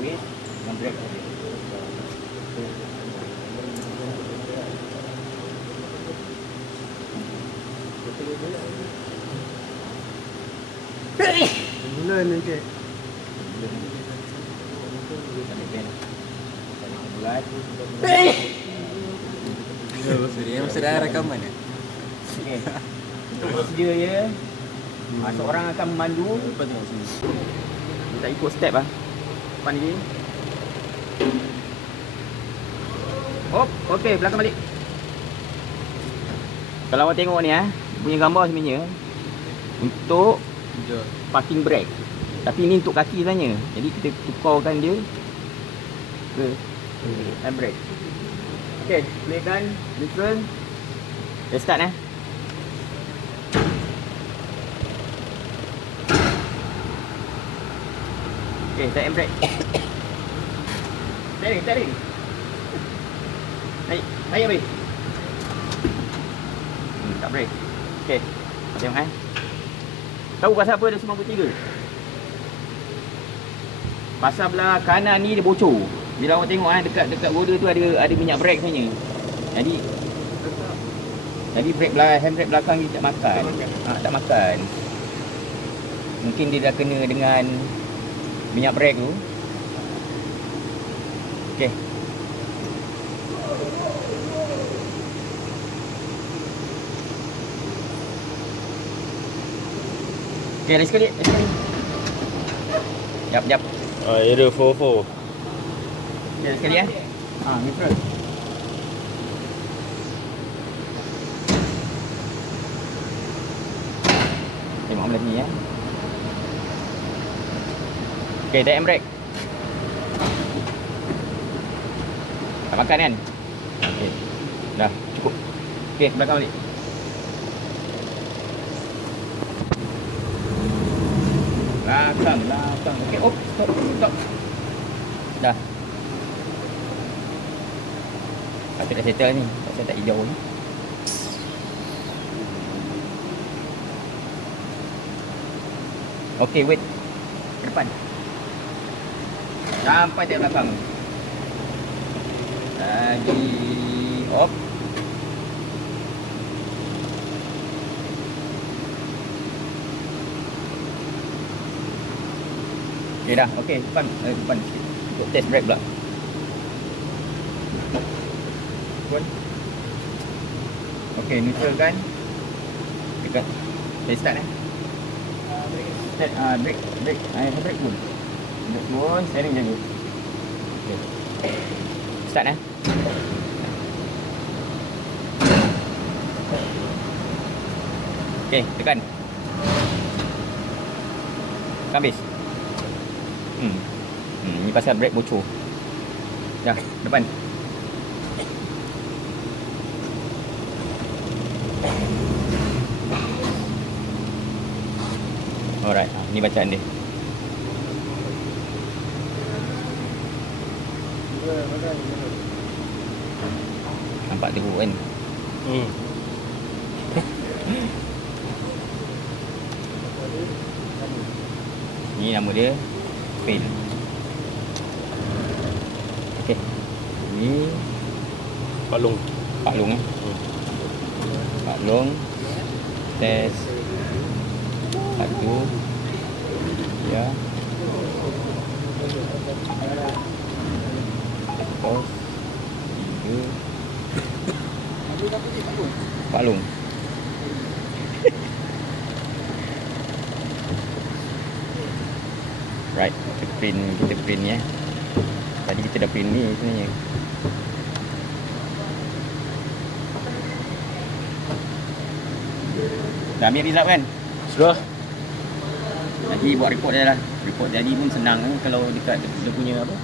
wheel dengan brake tadi. Bulan ni ke? Masa dah rakaman ya? Okey. Untuk prosedur dia, seorang akan memandu. Lepas tengok sini. Dia tak ikut step ah. Depan ni. Oh, okey, belakang balik. Kalau awak tengok ni punya gambar sebenarnya untuk parking brake. Tapi ni untuk kaki sebenarnya. Jadi kita tukarkan dia ke handbrake. Okey, playkan neutral. Let's start Okey, start handbrake. Steering. Naik habis. Tak brake. Okey. Tengok Tahu pasal apa dia 93? Pasal belah kanan ni dia bocor. Bila awak tengok dekat border tu ada minyak brake sebenarnya. Jadi brake handbrake belakang ni tak makan. Tak makan. Mungkin dia dah kena dengan minyak brake tu. Okey. Okey, lagi sekali. Jap. Era 44. Okey, lagi sekali neutral. Tengok belah ni Okey, tak handbrake. Tak makan kan? Okey. Dah, cukup. Okey, belakang balik. Belakang. Okey, stop. Dah. Patut dah settle ni. Pasal tak hijau ni. Okey, wait. Ke depan. Sampai tak belakang. Lagi. Op. Okey dah. Okey, depan sikit. Untuk test brake pula. Pun. Okey, neutral kan. Dekat. Saya start Start brake. Brake pun. Brake pun, steering jaga. Okey. Start Okey, tekan. Habis. Ni pasal brake bocor. Dah, depan. Alright, ni bacaan dia. Nampak teruk kan? Ni nama dia fail. Okey. Ni Paklong. Paklong test 1 ya. Pos 3 Paklong. Right, kita print ya. Tadi kita dah print ni sebenarnya. Dah ambil result kan? Sudah. Jadi buat report je lah. Report jadi pun senang kalau dekat dia punya apa?